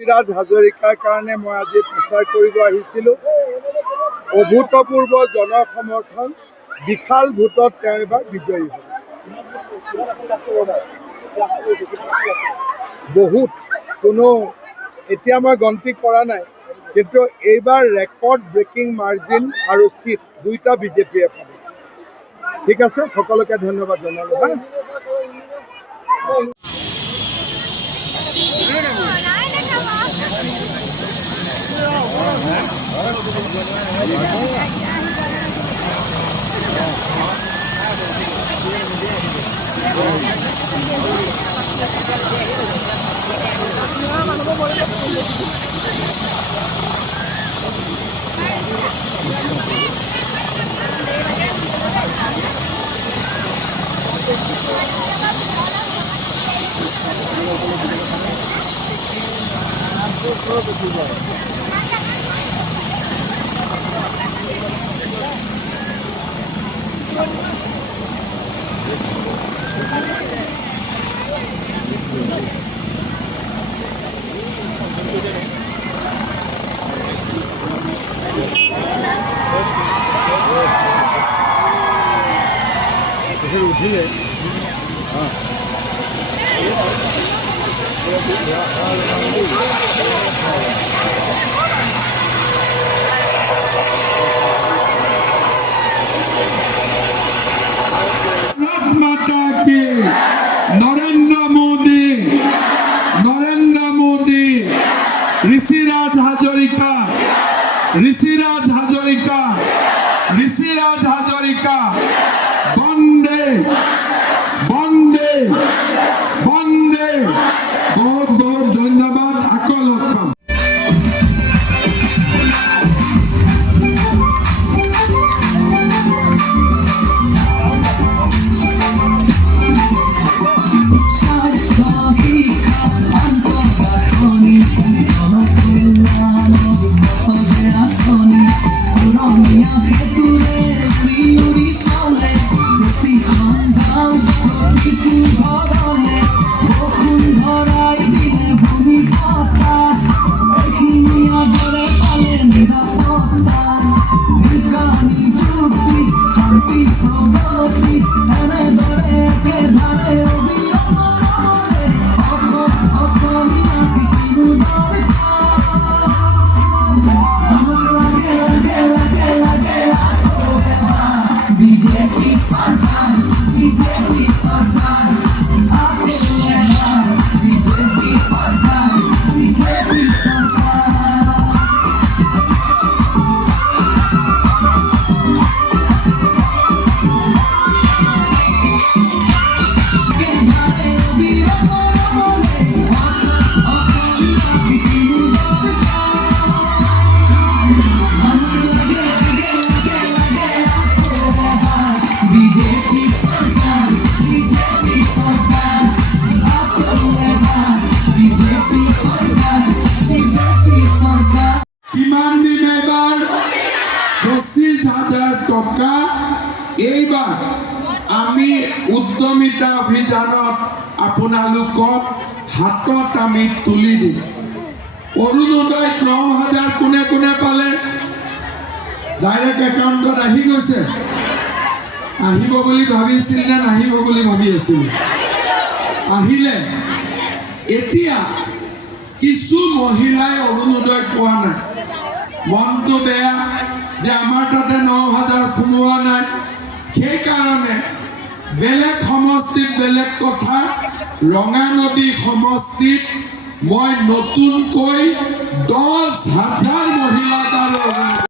ঋষিৰাজ হাজৰিকাৰ কাৰণে মই আজি প্ৰচাৰ কৰিব আহিছিলোঁ। অভূতপূৰ্ব জনসমৰ্থন, বিশাল ভোটত তেওঁ এবাৰ বিজয়ী হ'ব। বহুত কোনো এতিয়া মই গন্তি কৰা নাই, কিন্তু এইবাৰ ৰেকৰ্ড ব্ৰেকিং মাৰ্জিন আৰু চিট দুইটা বিজেপিয়ে পাব। ঠিক আছে, সকলোকে ধন্যবাদ জনালোঁ। উঠিলে माता की नरेंद्र मोदी ऋषिराज हाजरिका बंदे बंदे बंदे बहुत बहुत धन्यवाद আকল হকম। এইবাৰ আমি উদ্যমিতা অভিযানত আপোনালোকক হাতত আমি তুলি দিম। অৰুণোদয় ৯,০০০ কোনে কোনে পালে? ডাইৰেক্ট একাউণ্টত আহি গৈছে? আহিব বুলি ভাবিছিল নে নাহিব বুলি ভাবি আছিল? আহিলে। এতিয়া কিছু মহিলাই অৰুণোদয় পোৱা নাই, মনটো বেয়া যে আমাৰ তাতে ৯,০০০ সোমোৱা নাই। সেইকাৰণে বেলেগ সমষ্টিত বেলেগ কথা, ৰঙানদী সমষ্টিত মই নতুনকৈ ১০,০০০ মহিলাক আৰু